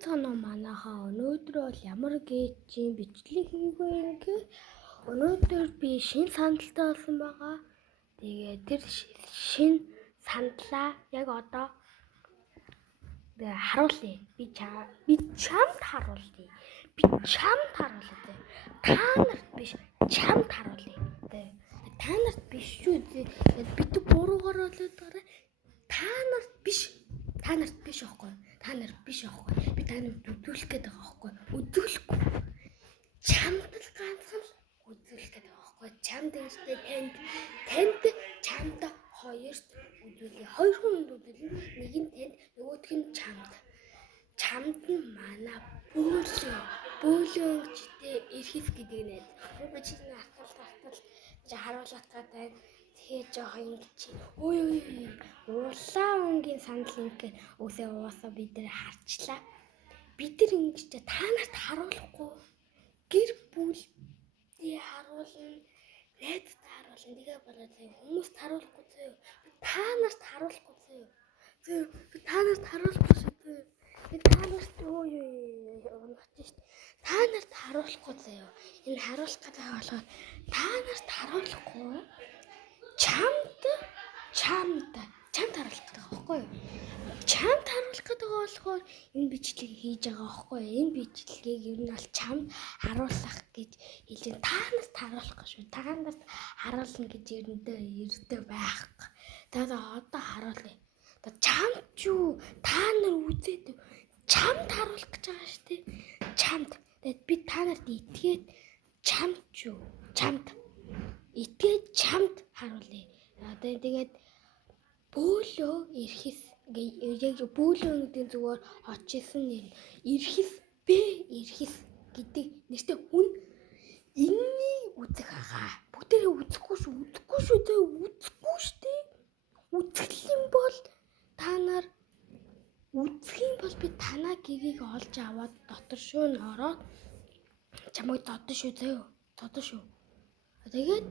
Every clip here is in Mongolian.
Байцгаана манайхаа өнөөдөр бол ямар гейжийн бичлэг хийх вэ гэхээр өнөөдөр би шинэ сандалтай болсон байгаа. Тэгээд тэр шинэ сандлаа яг одоо харуулъя. Би чамд харуулъя. Та нарт биш, чамд харуулъя. Та нарт биш шүү. Бид буруугаар болоод байгаа. Та нарт биш аахгүй. Би та нарт үзүүлэх гээд байгаа аахгүй. Үзүүлэхгүй. Чамд л ганцхан үзүүлэх гээд байгаа аахгүй. Чамд гэжтэй танд чамд хоёрт үзүүлээ. Хоёр хүнд үзүүлнэ. Нэг нь танд, нөгөөх нь чамд. Чамд нь манай бөөлөн гिचтэй эрхэс гэдэг нэ. Би чиний атал харуулах гэдэг. Тэгээ жоох ингэж улаан өнгийн сандал ингээд үсээ уусаа бид нар харчлаа. Бид нар ингэж та нарт харуулахгүй. Гэр бүлдээ харуулна, найзад харуулна. Тэгээ болоод хүмүүст харуулахгүй зөө. Та нарт харуулахгүй зөө. Би та нарт харуулахгүй шүү. Би та нарт та нарт харуулахгүй зөө. Энэ харуулах гэдэг болохоор та нарт харуулахгүй. Чамд харуулах гэдэг байхгүй юу? Чамд харуулах гэдэг болохоор энэ бичлэгийг хийж байгаа байхгүй юу? Энэ бичлэгийг ер нь бол чамд харуулах гэж хэлж та нарт харуулах шүү. Та нарт харуулна гэж ердөө байхгүй. Тэгээд одоо харуулъя. Чамд юу? Та нар үзээд чамд харуулах гэж байгаа шүү дээ. Чамд. Тэгээд би та нарт итгээд чамд юу? Итгээд чамд харуулъя. Тэгээд бөөлөө эрхэс яг бөөлөө гэдэг зүгээр очсон нэр эрхэс гэдэг нэртэй хүн энэний үзэх байгаа. Бүгдээрээ үзэхгүй шүү. Үзэх юм бол та нар үзэх юм бол би танаа гэрийг олж аваад дотор шүү н ороод чамайг додсон шүү. Тэгээд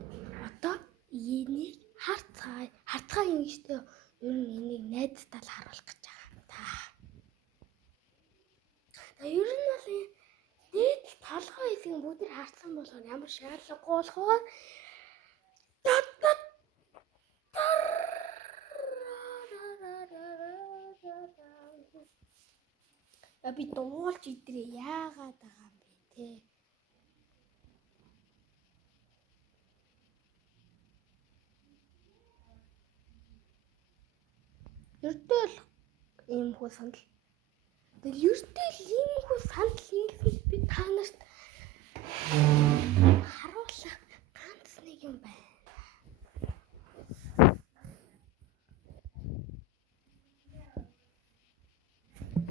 одоо энийг харцгаа юм штэ. Ер нь энийг найздаа л харуулах гэж байгаа юм та. Ер нь бол дээд толгой хэсэг нь бүгд харцсан болохоор ямар шаардлагагүй болохоор би дуулж идрээ яагаад байгаа юм бэ те. Ердөө л иймхүү сандал. Тэгэл ердөө л иймхүү сандал ингэсэн би та нарт харуулах ганц нэг юм байна.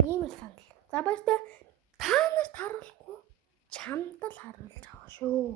Ийм л сандал. За баяртай та нарт харуулахгүй чамд л харуулж байгаа шүү.